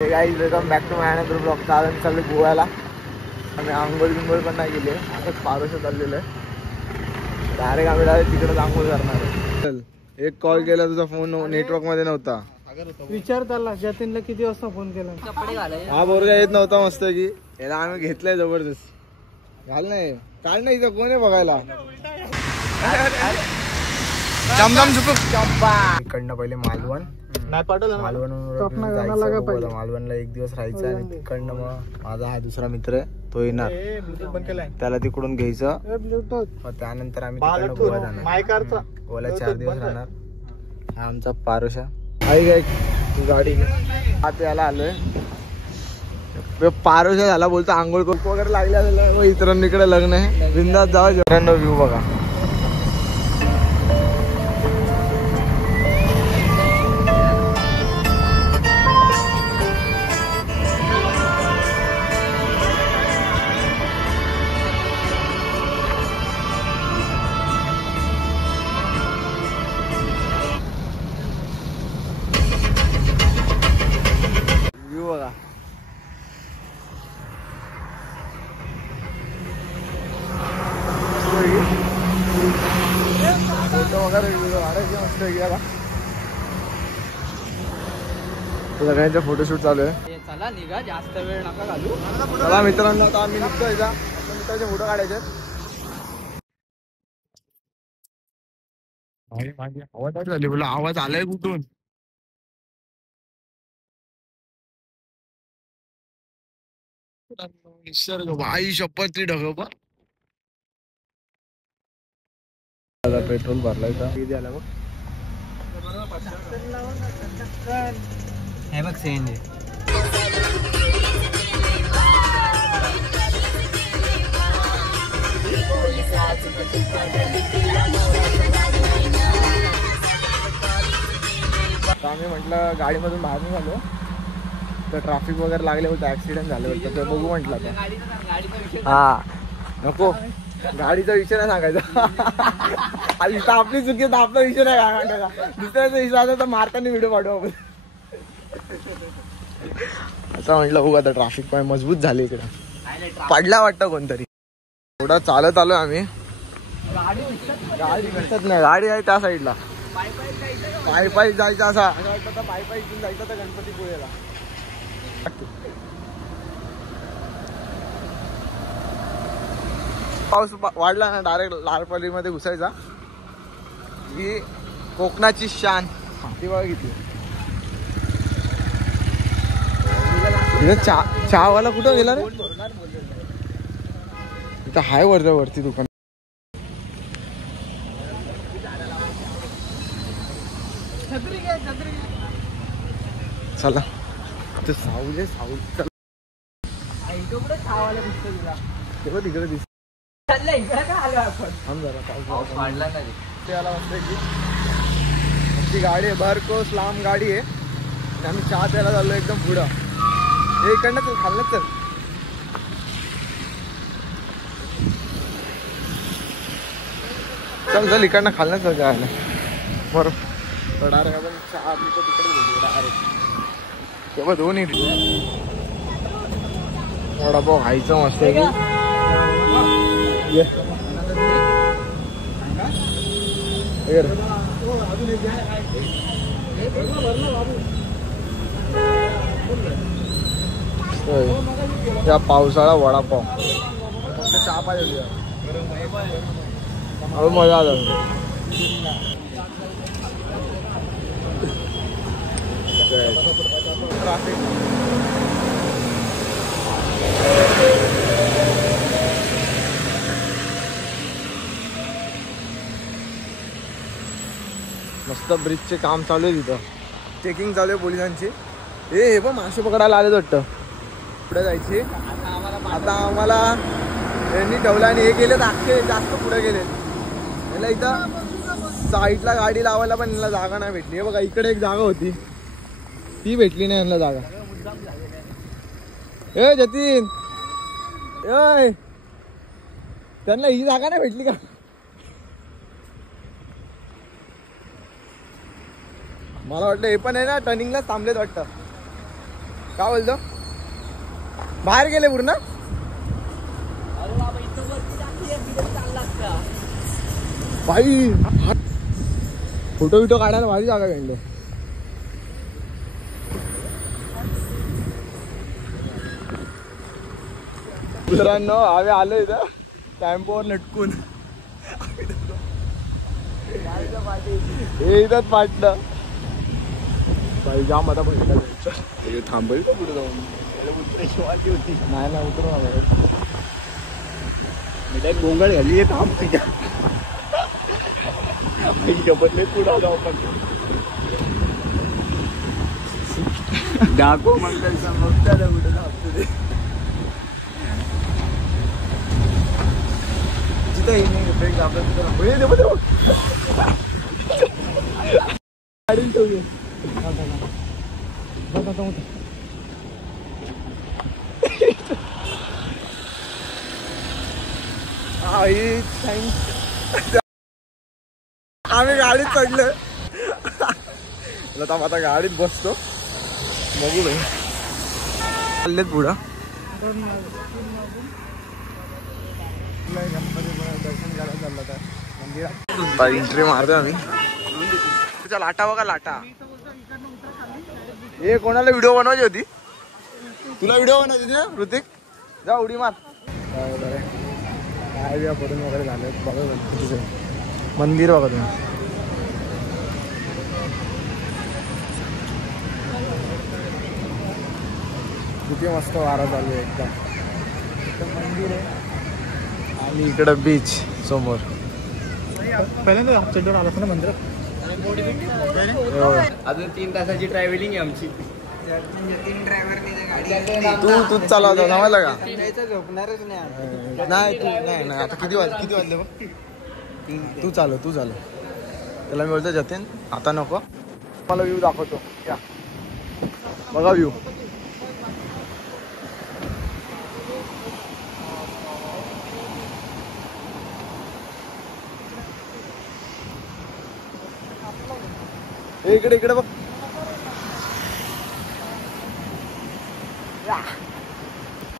Guys welcome back to my another blog. चालू गोव्याला. आम्ही आंघोळ बिंघोळ पण नाही गेले, असंच पारोशा चाललेलं आहे. डायरेक्ट आम्ही तिकडे आंघोळ करणार आहे. चल, एक कॉल केला तुझा फोन नेटवर्क मध्ये नव्हता. विचार त्याला जतीनला किती वाजता फोन केला. हा बोरगा येत नव्हता मस्त की. याला आम्ही घेतलंय जबरदस्त. घाल नाही काढ नाही, इथं कोण आहे बघायला. इकडनं पहिले मालवण नाही पाठवलं. मालवणला एक दिवस राहायचं आणि तिकडनं मग माझा हा दुसरा मित्र आहे तो येणार, त्याला तिकडून घ्यायचं. त्यानंतर आम्ही गोवा जाणार. गोव्याला 4 दिवस राहणार. हा आमचा पारोशा. आई गाडी आता याला आलोय. पारोशा झाला बोलतो आंघोळ वगैरे लागल्या. इतरांकडे लग्न आहे. बिंदास जावा. जरांना व्ह्यू बघा. फोटो वगैरे काढायचे मस्त गेला. सगळ्यांचा फोटोशूट चालू आहे. चला निघा, जास्त वेळ नका घालू. चला मित्रांनो, आता आम्ही निघतोय. मित्राचे फोटो काढायचे. आवाज झाली बोला. आवाज आलाय कुठून? निसर्ग आई शपथ ती ढग. पेट्रोल भरलाय का किती आला बघ. हे बघ सीएनजी. आम्ही म्हटलं गाडीमधून बाहेर निघालो तर ट्रॅफिक वगैरे लागले होते, ऍक्सिडेंट झाले होते. तर बघू म्हटलं आता. हा नको, गाडीचा विषय नाही सांगायचा. इथं आपली चुकी तर आपला विषय नाही सांगायचा. दुसऱ्याचा विषय तर मारताना व्हिडिओ पाठवू आपण. असं म्हटलं बघू आता. ट्रॅफिक पण मजबूत झाली इकडे. पडला वाटतं कोणतरी. थोडा चालत आलोय आम्ही. गाडी दिसत नाही. गाडी आहे त्या साईडला. पायी जायचं असा पायी इथून जायचं तर गणपतीपुळेला. पाऊस वाढला ना डायरेक्ट लालपरीमध्ये घुसायचा. ही कोकणाची शान. ती बघा किती. चहावाला कुठं गेला रे? इथं हाय वरती दुकान. चला ते सावले सावली. तेव्हा तिकडे दिसत. ती गाडी आहे बरकोस लांब गाडी आहे. आम्ही चहा प्यायला चाललो एकदम पुढं. हे इकडनं चल, खाल्लं चल. चल चल इकडनं खाल्लं चल. काय बरोबर डायरेक्ट आपण चहा पितो तिकडे घेतो डायरेक्ट. तेव्हा दोन्ही वडापाव खायचं मस्त आहे की. या पावसाळा वडापाव फक्त चहा पाहिजे. अरे मजा आला. ट्रॅफिक मस्त. ब्रिजचे काम चालू आहे तिथं. चेकिंग चालू आहे पोलिसांची. हे पण मासे पकडायला आले वाटतं. पुढे जायची. आता आम्हाला यांनी ठेवलं आणि हे गेलेत अख्खे जास्त पुढे गेलेत. याला इथं साईडला गाडी लावायला पण यांना जागा नाही भेटली. हे बघा इकडे एक जागा होती ती भेटली नाही यांना जागा. ए जतीन, त्यांना ही जागा नाही भेटली का? मला वाटलं हे पण आहे ना टर्निंगला थांबलेत वाटतं. काय बोलतो बाहेर गेले पूर्ण भाई फोटो बिटो काढायला भारी जागा भेटलो मित्रांनो आम्ही आलो इथं टॅम्पोवर लटकून हे इथंच पाटलं भाई जाम आता बघितलं थांबेल का पुढे जाऊन होती नाही ना उतरू ना मी गोंगळ घाली थांब तुझ्या बदले पुढे जाऊ पण दाखव म्हणतात मग त्याला कुठे जातो ते जिथं आपल्या गाडी ठेवूया आम्ही गाडीत चढलोय आता गाडीत बसतो बघू भाई चाललेत पुढं दर्शन करायला चाललं तर मंदिरात एंट्री मारतोय आम्ही तुझ्या लाटा बघा लाटा हे कोणाला व्हिडिओ बनवायची होती तुला व्हिडिओ बनवायची होती ना ऋतिक जा उडी मार काय बिया पडून वगैरे झाले बघा मंदिर बघा तुम्ही किती मस्त वारा चालू आहे एकदम मंदिर आहे आणि इकडं बीच समोर पहिल्यांदा चढून आला ना मंदिरात अजून 3 तासाची ट्रॅव्हलिंग आहे आमची तूच चालवतो समजलं का झोपणारच नाही तू नाही आता किती वाजले बघ तू चालव त्याला मी बोलतो जतीन आता नको मला व्ह्यू दाखवतो या बघा व्ह्यू इकडे बघ